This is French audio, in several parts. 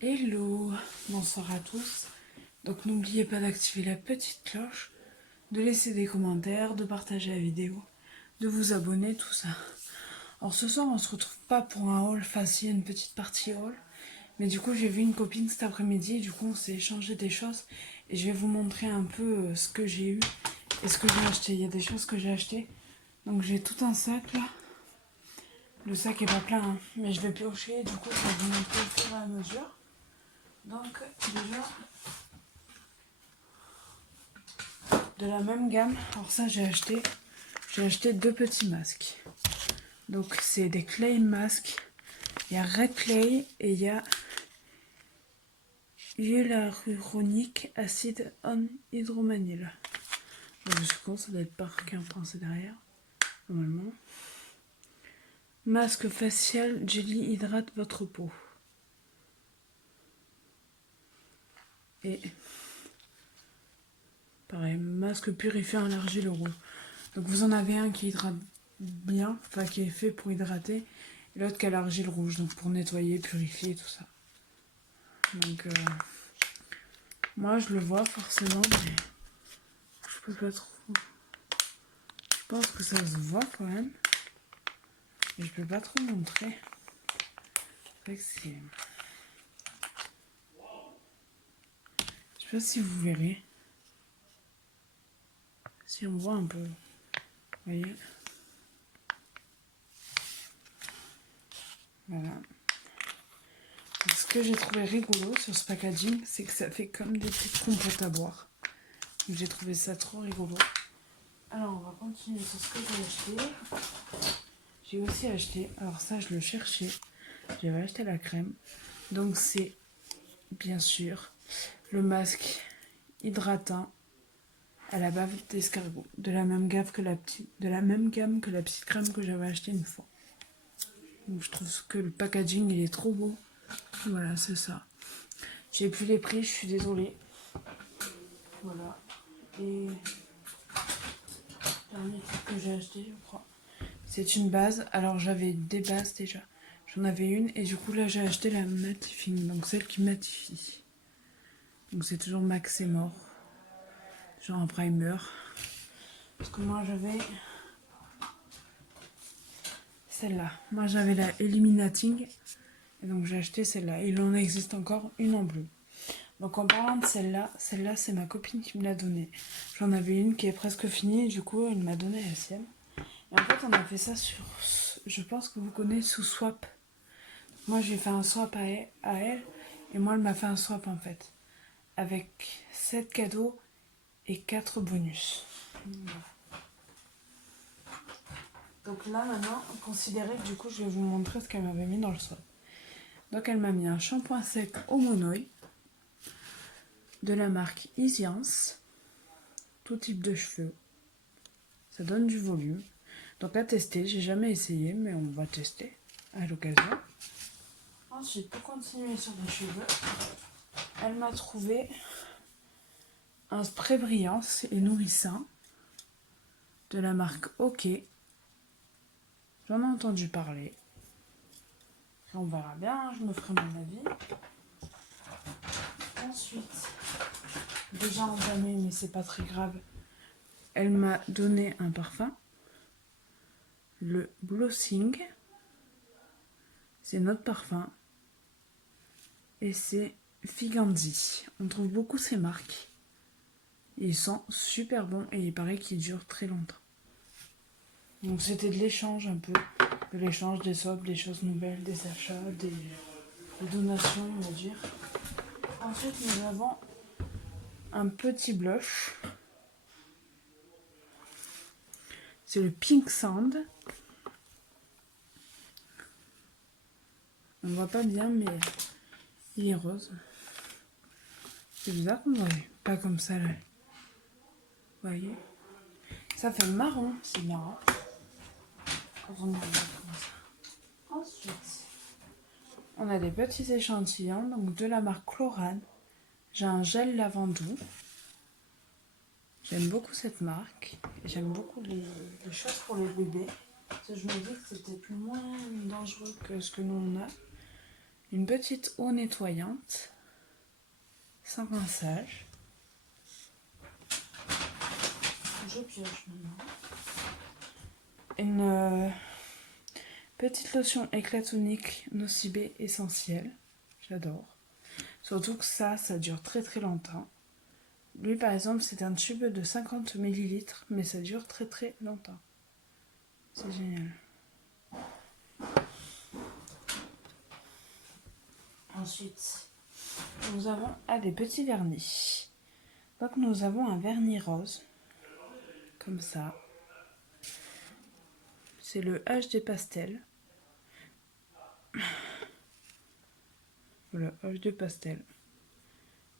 Hello, bonsoir à tous. Donc n'oubliez pas d'activer la petite cloche, de laisser des commentaires, de partager la vidéo, de vous abonner, tout ça. Alors ce soir on se retrouve pas pour un haul facile, une petite partie haul. Mais du coup j'ai vu une copine cet après-midi, du coup on s'est échangé des choses. Et je vais vous montrer un peu ce que j'ai eu et ce que j'ai acheté. Il y a des choses que j'ai achetées. Donc j'ai tout un sac là. Le sac est pas plein, hein, mais je vais piocher, du coup je vais vous montrer au fur et à mesure. Donc déjà, de la même gamme, alors ça j'ai acheté deux petits masques. Donc c'est des clay masks. Il y a Red Clay et il y a hyaluronique acide en hydromanil. Donc, je suppose ça doit être marqué en français derrière, normalement. Masque facial jelly hydrate votre peau. Et pareil, masque purifiant à l'argile rouge. Donc vous en avez un qui hydrate bien, enfin qui est fait pour hydrater, et l'autre qui a l'argile rouge, donc pour nettoyer, purifier, tout ça. Donc moi je le vois forcément, mais je peux pas trop. Je pense que ça se voit quand même, mais je peux pas trop montrer. C'est vrai que c'est. Je sais pas si vous verrez. Si on voit un peu. Vous voyez. Voilà. Ce que j'ai trouvé rigolo sur ce packaging, c'est que ça fait comme des petites compotes à boire. Donc j'ai trouvé ça trop rigolo. Alors on va continuer sur ce que j'ai acheté. J'ai aussi acheté, alors ça je le cherchais, j'avais acheté la crème. Donc c'est bien sûr le masque hydratant à la bave d'escargot, de la même gamme que la petite crème que j'avais achetée une fois. Donc je trouve que le packaging il est trop beau. Voilà, c'est ça. J'ai plus les prix, je suis désolée. Voilà. Et dernier truc que j'ai acheté, je crois. C'est une base. Alors j'avais des bases déjà. J'en avais une et du coup là j'ai acheté la Matifine, donc celle qui matifie. Donc c'est toujours Max et Mort. Genre un primer. Parce que moi j'avais celle-là. Moi j'avais la Illuminating. Et donc j'ai acheté celle-là. Il en existe encore une en bleu. Donc en parlant de celle-là c'est ma copine qui me l'a donnée. J'en avais une qui est presque finie et du coup elle m'a donné la sienne. Et en fait on a fait ça sur, je pense que vous connaissez sous Swap. Moi j'ai fait un swap à elle et moi elle m'a fait un swap en fait. Avec 7 cadeaux et 4 bonus. Voilà. Donc là maintenant, considérez que du coup je vais vous montrer ce qu'elle m'avait mis dans le swap. Donc elle m'a mis un shampoing sec Homonoi de la marque Isiance, tout type de cheveux. Ça donne du volume. Donc à tester, j'ai jamais essayé mais on va tester à l'occasion. Ensuite, pour continuer sur les cheveux, elle m'a trouvé un spray brillant et nourrissant de la marque OK. J'en ai entendu parler. On verra bien, je me ferai mon avis. Ensuite, déjà entamé, mais c'est pas très grave, elle m'a donné un parfum. Le Blossing. C'est notre parfum. Et c'est Figanzi. On trouve beaucoup ces marques. Ils sont super bons et il paraît qu'ils durent très longtemps. Donc c'était de l'échange un peu. De l'échange, des swaps, des choses nouvelles, des achats, des donations, on va dire. Ensuite, nous avons un petit blush. C'est le Pink Sand. On voit pas bien, mais il est rose. C'est bizarre qu'on voit pas comme ça là. Vous voyez? Ça fait marron, c'est marrant. Quand on regarde comme ça. Ensuite, on a des petits échantillons, donc de la marque Chlorane. J'ai un gel lavandou. J'aime beaucoup cette marque. J'aime beaucoup les choses pour les bébés. Je me dis que c'était plus moins dangereux que ce que nous on a. une petite eau nettoyante, sans rinçage. Je pioche maintenant. Une petite lotion éclat tonique Nocibé essentielle. J'adore. Surtout que ça dure très très longtemps. Lui par exemple c'est un tube de 50 ml, mais ça dure très très longtemps. C'est génial. Ensuite, nous avons des petits vernis. Donc nous avons un vernis rose, comme ça. C'est le HD Pastel. Voilà, HD Pastel.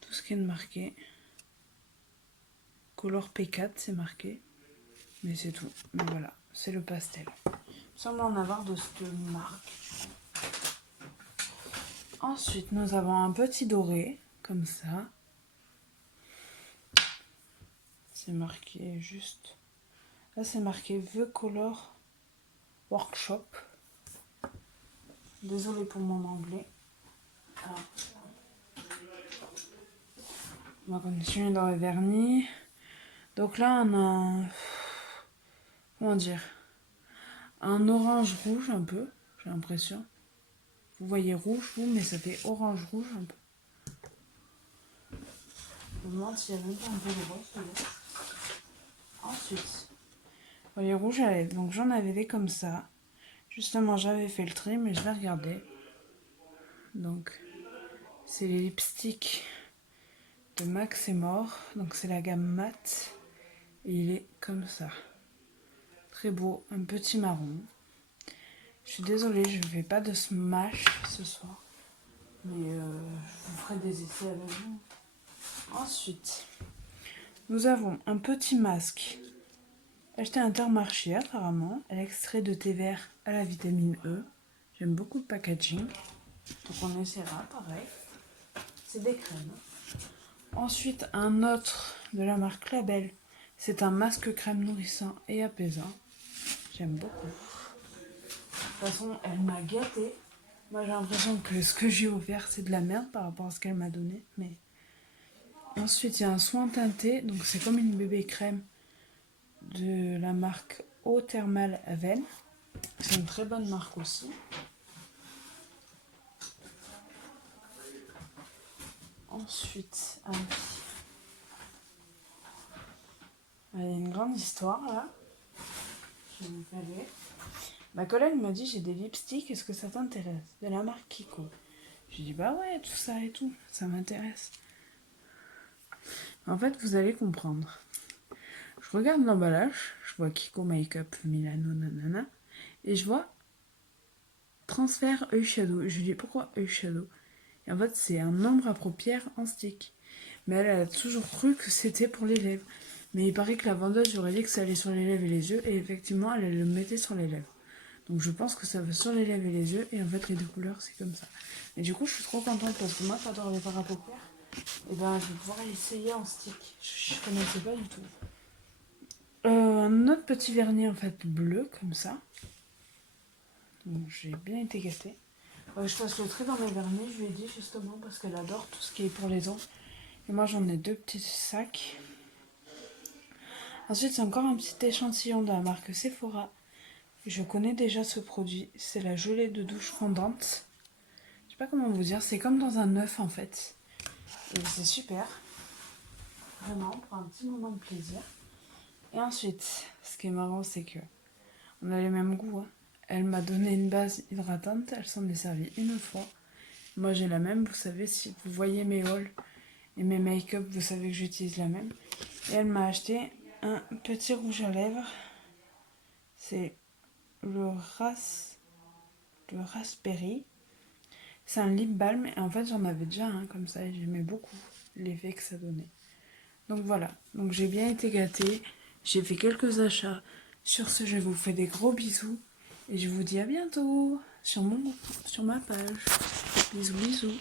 Tout ce qui est marqué. Color P4, c'est marqué. Mais c'est tout. Mais voilà, c'est le pastel. Il semble en avoir de cette marque. Ensuite, nous avons un petit doré, comme ça. C'est marqué juste... Là, c'est marqué The Color Workshop. Désolée pour mon anglais. Alors, on va continuer dans les vernis. Donc là, on a... Comment dire? Un orange rouge un peu, j'ai l'impression. Vous voyez rouge, vous, mais ça fait orange rouge un peu. Je me demande s'il y a même pas un peu de rose. Ensuite, vous voyez rouge à lèvres. Donc j'en avais des comme ça. Justement, j'avais fait le tri, mais je vais regarder. Donc, c'est les lipsticks de Max et More. Donc c'est la gamme mat. Et il est comme ça. Très beau, un petit marron. Je suis désolée, je ne fais pas de smash ce soir. Mais je vous ferai des essais avec vous. Ensuite, nous avons un petit masque acheté à Intermarché apparemment. L'extrait de thé vert à la vitamine E. J'aime beaucoup le packaging. Donc on essaiera pareil. C'est des crèmes. Ensuite, un autre de la marque Label. C'est un masque crème nourrissant et apaisant. J'aime beaucoup. De toute façon, elle m'a gâtée. Moi, j'ai l'impression que ce que j'ai offert, c'est de la merde par rapport à ce qu'elle m'a donné. Mais ensuite, il y a un soin teinté. Donc, c'est comme une bébé crème de la marque Eau Thermale Aven. C'est une très bonne marque aussi. Ensuite, il y a une grande histoire là. Je vais vous faire lire. Ma collègue m'a dit j'ai des lipsticks, est-ce que ça t'intéresse? De la marque Kiko. J'ai dit bah ouais, tout ça et tout, ça m'intéresse. En fait, vous allez comprendre. Je regarde l'emballage, je vois Kiko Makeup Milano nanana, et je vois transfert eyeshadow. Je lui dis pourquoi eyeshadow? Et en fait, c'est un ombre à paupières en stick. Mais elle a toujours cru que c'était pour les lèvres. Mais il paraît que la vendeuse aurait dit que ça allait sur les lèvres et les yeux, et effectivement, elle le mettait sur les lèvres. Donc je pense que ça va sur les lèvres et les yeux, et en fait les deux couleurs c'est comme ça. Et du coup je suis trop contente parce que moi j'adore les fards à paupières. Et ben je vais pouvoir essayer en stick. Je connaissais pas du tout. Un autre petit vernis en fait bleu comme ça. Donc j'ai bien été gâtée. Je fasse le tri dans mes vernis, je lui ai dit justement parce qu'elle adore tout ce qui est pour les ongles. Et moi j'en ai 2 petits sacs. Ensuite c'est encore un petit échantillon de la marque Sephora. Je connais déjà ce produit, c'est la gelée de douche fondante. Je sais pas comment vous dire, c'est comme dans un œuf en fait. Et c'est super. Vraiment, on prend un petit moment de plaisir. Et ensuite, ce qui est marrant, c'est que on a les mêmes goûts. Hein. Elle m'a donné une base hydratante, elle s'en est servie une fois. Moi j'ai la même, vous savez, si vous voyez mes hauls et mes make-up, vous savez que j'utilise la même. Et elle m'a acheté un petit rouge à lèvres. C'est le Raspberry. C'est un lip balm et en fait j'en avais déjà un comme ça et j'aimais beaucoup l'effet que ça donnait. Donc voilà, donc j'ai bien été gâtée, j'ai fait quelques achats. Sur ce, je vous fais des gros bisous et je vous dis à bientôt sur ma page. Bisous bisous.